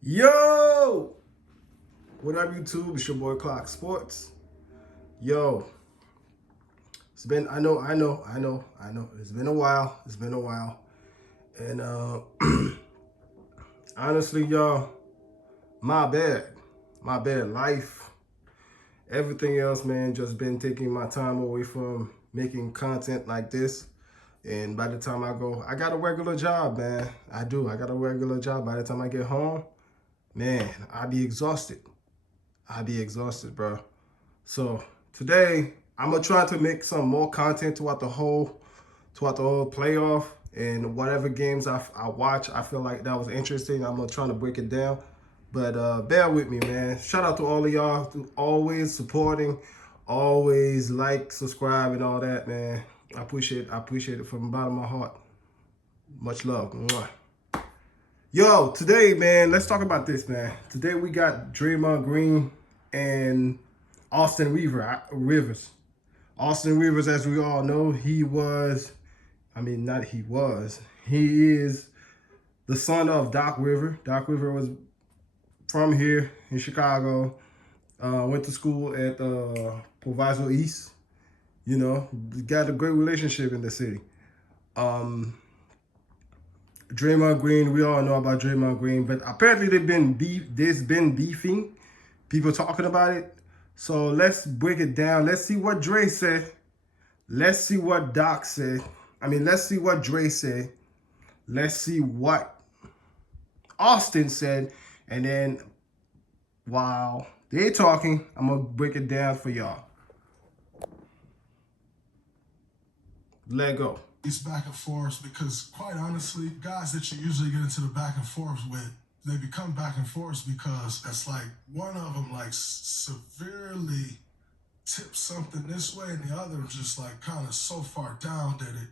Yo, what up, YouTube? It's your boy Clock Sports. Yo, it's been I know. It's been a while. And honestly, y'all, my bad, my bad. Life, everything else, man, just been taking my time away from making content like this. And by the time I got a regular job, man. I do. I got a regular job. By the time I get home, man, I be exhausted, bro. So today I'm gonna try to make some more content throughout the whole playoff and whatever games I watch. I feel like that was interesting. I'm gonna try to break it down. But bear with me, man. Shout out to all of y'all who always supporting, always like, subscribe, and all that, man. I appreciate it from the bottom of my heart. Much love. Mwah. Yo, today, man, let's talk about this, man. Today we got Draymond Green and Rivers. Austin Rivers, as we all know, he is the son of Doc River. Doc River was from here in Chicago, went to school at Proviso East. Got a great relationship in the city. Um, Draymond Green, we all know about Draymond Green, but apparently there's been beefing, people talking about it. So let's break it down. Let's see what Dre said. Let's see what Doc said. Let's see what Dre said. Let's see what Austin said. And then while they're talking, I'm going to break it down for y'all. Let go. These back and forths, because quite honestly, guys that you usually get into the back and forths with, they become back and forths because it's like one of them like severely tips something this way and the other just like kind of so far down that it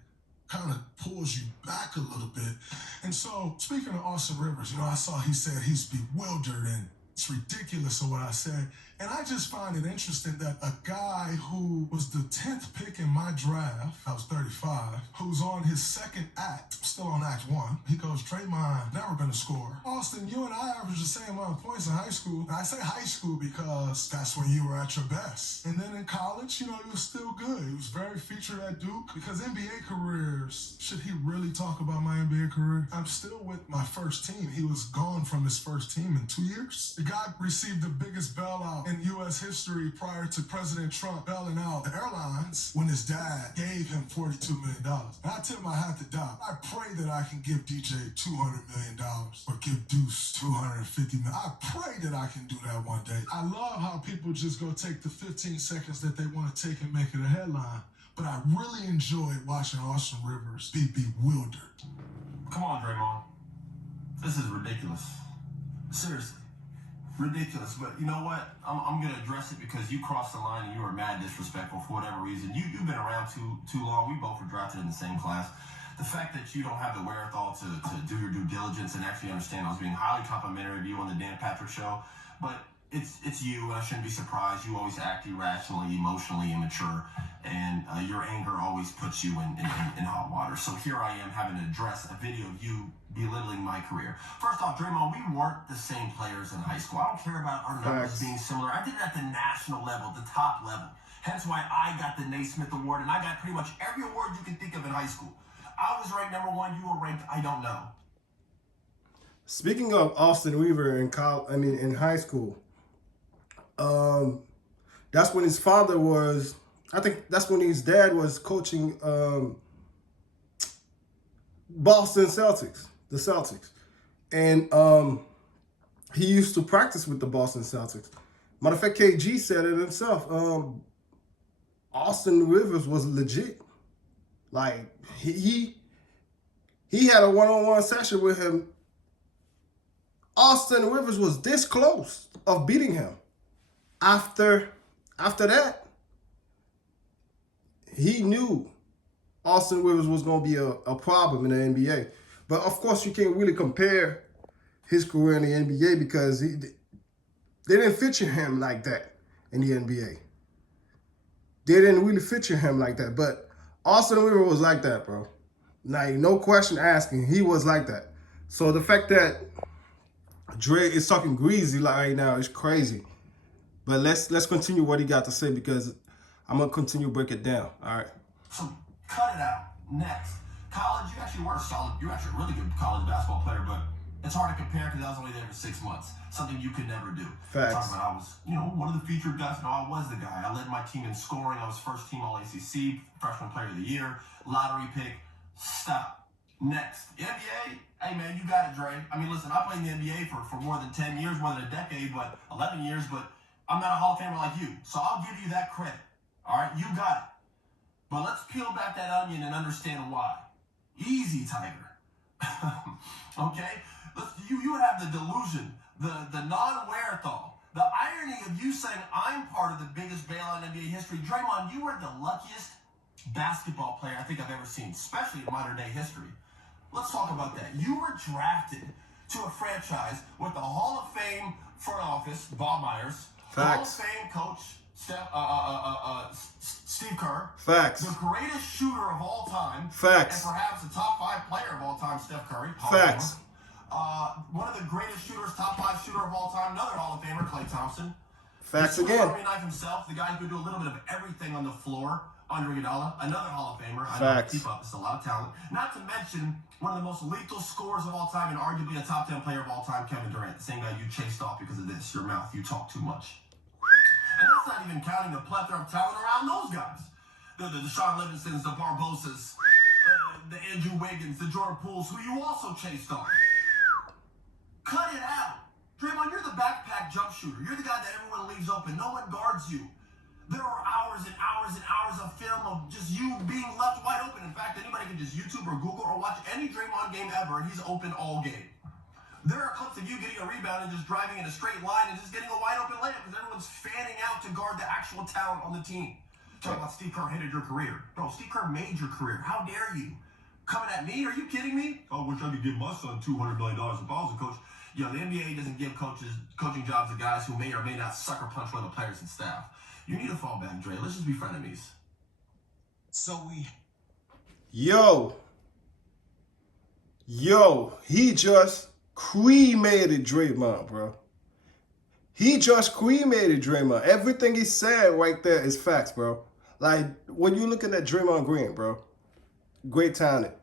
kind of pulls you back a little bit. And so speaking of Austin Rivers, I saw he said he's bewildered and it's ridiculous of what I said. And I just find it interesting that a guy who was the 10th pick in my draft, I was 35, who's on his second act, still on act one, he goes, Draymond, never been a scorer. Austin, you and I averaged the same amount of points in high school. And I say high school because that's when you were at your best. And then in college, he was still good. He was very featured at Duke. Because NBA careers, should he really talk about my NBA career? I'm still with my first team. He was gone from his first team in 2 years. The guy received the biggest bailout in U.S. history prior to President Trump bailing out the airlines when his dad gave him $42 million. And I tip my hat to Doc. I pray that I can give DJ $200 million or give Deuce $250 million. I pray that I can do that one day. I love how people just go take the 15 seconds that they want to take and make it a headline. But I really enjoyed watching Austin Rivers be bewildered. Come on, Draymond. This is ridiculous. Seriously. Ridiculous, but you know what? I'm gonna address it because you crossed the line and you were mad disrespectful for whatever reason. You've been around too long. We both were drafted in the same class. The fact that you don't have the wherewithal to do your due diligence and actually understand I was being highly complimentary of you on the Dan Patrick show, but it's you, and I shouldn't be surprised. You always act irrationally, emotionally immature, and your anger always puts you in hot water. So here I am having to address a video of you belittling my career. First off, Draymond, we weren't the same players in high school. I don't care about our numbers being similar. I did it at the national level, the top level. Hence why I got the Naismith Award, and I got pretty much every award you can think of in high school. I was ranked number one. You were ranked, I don't know. Speaking of Austin Weaver in high school, that's when his father was. I think that's when his dad was coaching Boston Celtics, the Celtics, and he used to practice with the Boston Celtics. Matter of fact, KG said it himself. Austin Rivers was legit. Like he had a one-on-one session with him. Austin Rivers was this close of beating him. After that, he knew Austin Rivers was going to be a problem in the NBA. But of course, you can't really compare his career in the NBA because they didn't feature him like that in the NBA. They didn't really feature him like that. But Austin Rivers was like that, bro. Like, no question asking. He was like that. So the fact that Dre is talking greasy like right now. It's crazy. But let's continue what he got to say because I'm gonna continue to break it down. All right. So cut it out. Next, college. You actually were a solid. You're actually a really good college basketball player, but it's hard to compare because I was only there for 6 months. Something you could never do. Facts. Talking about I was, one of the featured guys. No, I was the guy. I led my team in scoring. I was first team All ACC, freshman player of the year, lottery pick. Stop. Next, NBA. Hey man, you got it, Dre. I mean, listen, I played in the NBA for more than 10 years, more than a decade, but 11 years. But I'm not a Hall of Famer like you, so I'll give you that credit. All right, you got it. But let's peel back that onion and understand why. Easy, Tiger. Okay? You have the delusion, the non-wherethought, the irony of you saying I'm part of the biggest bailout in NBA history. Draymond, you were the luckiest basketball player I think I've ever seen, especially in modern day history. Let's talk about that. You were drafted to a franchise with the Hall of Fame front office, Bob Myers, Facts. Hall of Fame coach, Steve Kerr. Facts. The greatest shooter of all time. Facts. And perhaps the top 5 player of all time, Steph Curry. Facts. One of the greatest shooters, top 5 shooter of all time, another Hall of Famer, Klay Thompson. Facts the again. Army knife himself, the guy who could do a little bit of everything on the floor, Andre Iguodala, another Hall of Famer. I know, keep up, it's a lot of talent. Not to mention one of the most lethal scorers of all time and arguably a top 10 player of all time, Kevin Durant, the same guy you chased off because of this, your mouth. You talk too much. And that's not even counting the plethora of talent around those guys. The Sean Livingstons, the Barbosas, the Andrew Wiggins, the Jordan Pooles, who you also chased off. Cut it out. Draymond, you're the backpack jump shooter. You're the guy that everyone leaves open. No one guards you. There are hours and hours and hours of film of just you being left wide open. In fact, anybody can just YouTube or Google or watch any Draymond game ever, and he's open all game. There are clips of you getting a rebound and just driving in a straight line and just getting a wide open layup because everyone's fanning out to guard the actual talent on the team. Talking about Steve Kerr hated your career. Bro, Steve Kerr made your career. How dare you? Coming at me? Are you kidding me? I wish I could give my son $200 million if I was a coach. Yo, the NBA doesn't give coaching jobs to guys who may or may not sucker punch one of the players and staff. You need to fall back, Dre. Let's just be frenemies. Yo, he just cremated Draymond, bro. He just cremated Draymond. Everything he said right there is facts, bro. Like, when you're looking at Draymond Green, bro, great talent.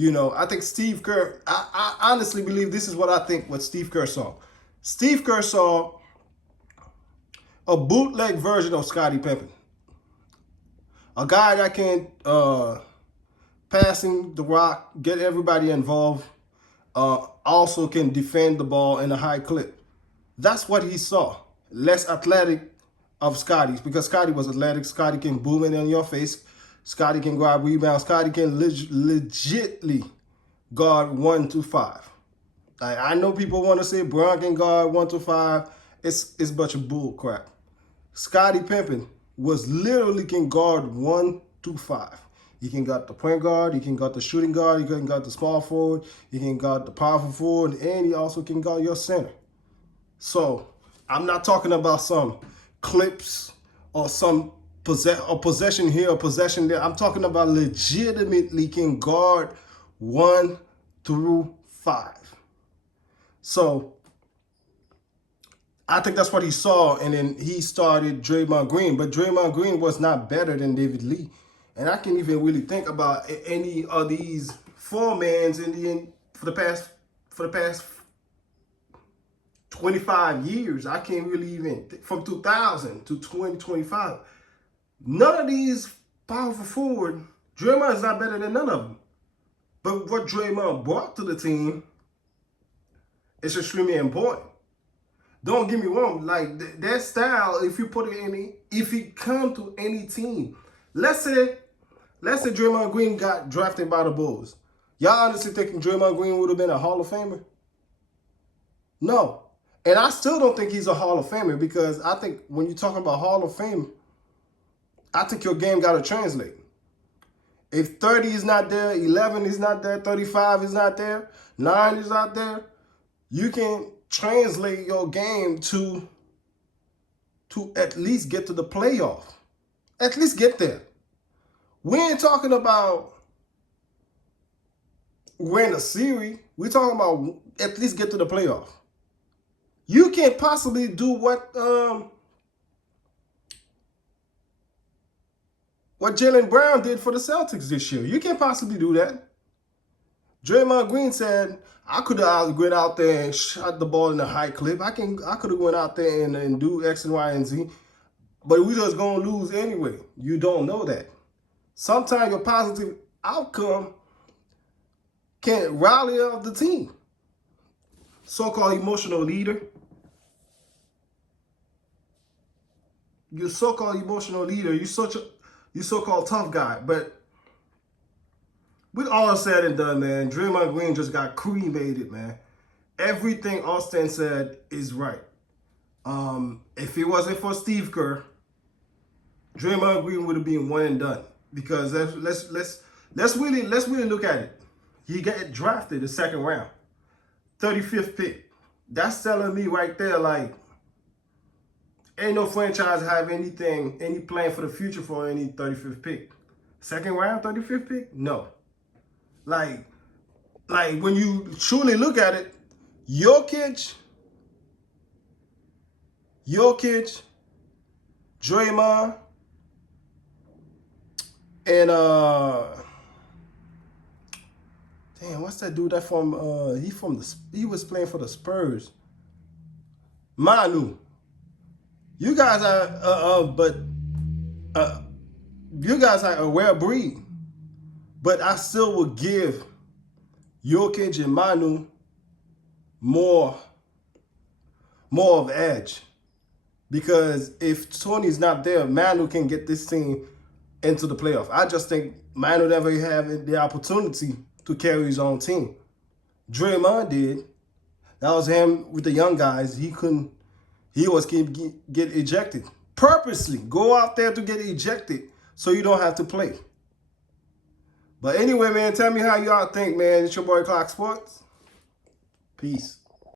I think Steve Kerr, I honestly believe this is what I think what Steve Kerr saw. Steve Kerr saw a bootleg version of Scottie Pippen. A guy that can passing the rock, get everybody involved, also can defend the ball in a high clip. That's what he saw. Less athletic of Scottie, because Scottie was athletic. Scottie can boom it in your face. Scottie can grab rebounds. Scottie can legitly guard 1 to 5. I know people want to say Bron can guard 1 to 5. It's a bunch of bull crap. Scottie Pippen was literally can guard 1 to 5. He can guard the point guard. He can guard the shooting guard. He can guard the small forward. He can guard the powerful forward, and he also can guard your center. So I'm not talking about some clips or some possession here or possession there. I'm talking about legitimately can guard 1 through 5. So I think that's what he saw, and then he started Draymond Green. But Draymond Green was not better than David Lee. And I can't even really think about any of these four-mans for the past 25 years. I can't really even, from 2000 to 2025. None of these powerful forward, Draymond is not better than none of them. But what Draymond brought to the team is extremely important. Don't get me wrong, like that style, if you put it in, if he come to any team, let's say Draymond Green got drafted by the Bulls. Y'all honestly thinking Draymond Green would have been a Hall of Famer? No. And I still don't think he's a Hall of Famer, because I think when you're talking about Hall of Fame, I think your game got to translate. If 30 is not there, 11 is not there, 35 is not there, 9 is not there, you can translate your game to at least get to the playoff. At least get there. We ain't talking about win a series. We're talking about at least get to the playoff. You can't possibly do what Jaylen Brown did for the Celtics this year. You can't possibly do that. Draymond Green said, I could have went out there and shot the ball in a high clip. I could have went out there and do X and Y and Z. But we just going to lose anyway. You don't know that. Sometimes your positive outcome can rally up the team. So-called emotional leader. You're so-called emotional leader. You're so-called tough guy. But with all said and done, man, Draymond Green just got cremated, man. Everything Austin said is right. If it wasn't for Steve Kerr, Draymond Green would have been one and done. Because let's really look at it. He got drafted the second round, 35th pick. That's telling me right there, like, ain't no franchise have any plan for the future for any 35th pick. Second round, 35th pick? No. Like when you truly look at it, Jokic, Draymond, and damn, what's that dude that he was playing for the Spurs. Manu. You guys are a rare breed. But I still would give Jokic and Manu more of edge. Because if Tony's not there, Manu can get this team into the playoff. I just think Manu never had the opportunity to carry his own team. Draymond did. That was him with the young guys. He was get ejected. Purposely go out there to get ejected so you don't have to play. But anyway, man, tell me how y'all think, man. It's your boy Clock Sports. Peace.